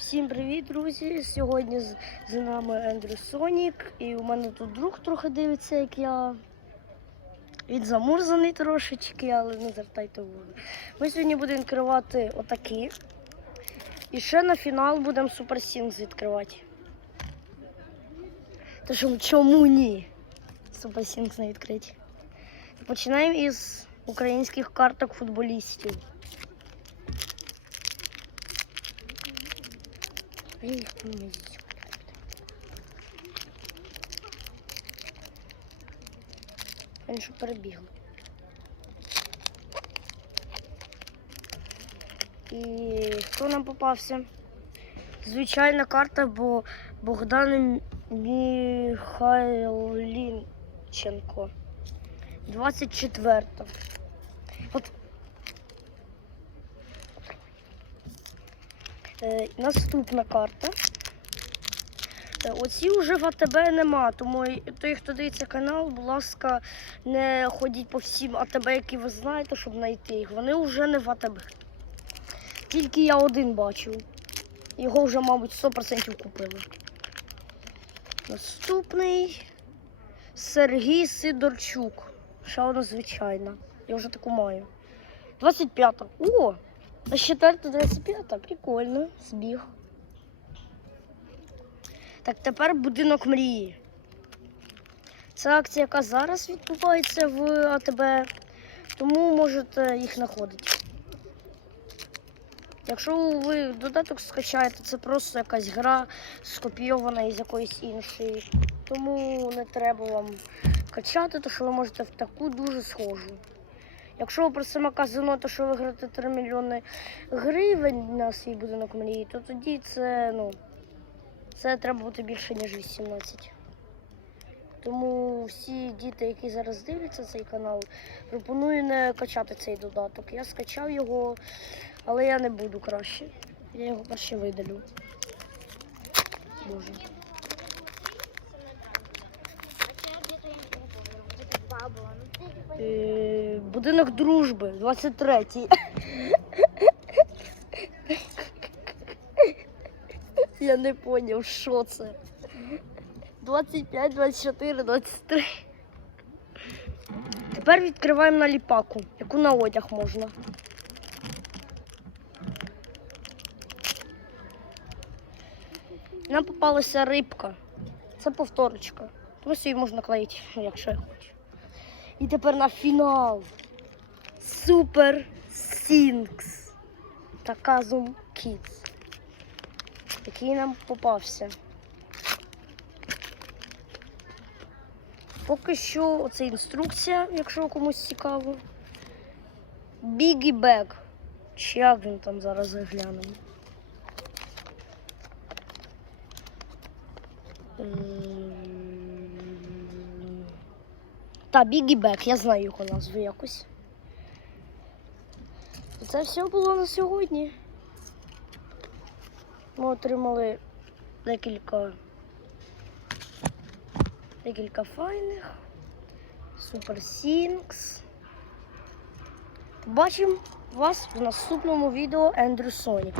Всім привіт, друзі! Сьогодні з, з нами Ендрю Сонік, і у мене тут друг трохи дивиться, як я. Він замурзаний трошечки, але не звертайте увагу. Ми сьогодні будемо відкривати отакі. І ще на фінал будемо Super Sings відкривати. Що чому ні? Super Sings не відкриті. Починаємо із українських карток футболістів. А я не вмію. Вони що перебігли. І хто нам попався? Звичайна карта, бо Богдан Михайлінченко. 24. От. Е, наступна карта. Е, Оці вже в АТБ нема, тому той, хто дивиться канал, будь ласка, не ходіть по всім АТБ, які ви знаєте, щоб знайти їх. Вони вже не в АТБ. Тільки я один бачив. Його вже, мабуть, 100% купили. Наступний Сергій Сидорчук. Ще одна звичайна. Я вже таку маю. 25-та. О! А 4 25-та. Прикольно. Збіг. Так, тепер будинок мрії. Це акція, яка зараз відбувається в АТБ, тому можете їх знаходити. Якщо ви додаток скачаєте, це просто якась гра скопійована із якоїсь іншої. Тому не треба вам качати, то що ви можете в таку дуже схожу. Якщо ви просимо казино, то що виграти 3 мільйони гривень на свій будинок мрії, то тоді це, ну, це треба бути більше, ніж 18. Тому всі діти, які зараз дивляться цей канал, пропоную не качати цей додаток. Я скачав його, але я не буду краще. Я його краще видалю. Боже. Е, Будинок дружби, 23-й. Я не поняв, що це. 25, 24, 23. Тепер відкриваємо на ліпаку, яку на одяг можна. Нам попалася рибка. Це повторочка. Тому її можна клеїти, якщо я хочу. І тепер на фінал. Супер Сінкс та Казум Кітс. Який нам попався. Поки що оце інструкція, якщо комусь цікаво. Бігі Бек. Чи як він там зараз заглянемо. Та, Бігі Бек, я знаю його назву якось. Це все було на сьогодні. Ми отримали декілька декілька файних. Супер Сінкс. Побачимо вас в наступному відео Ендрю Сонік.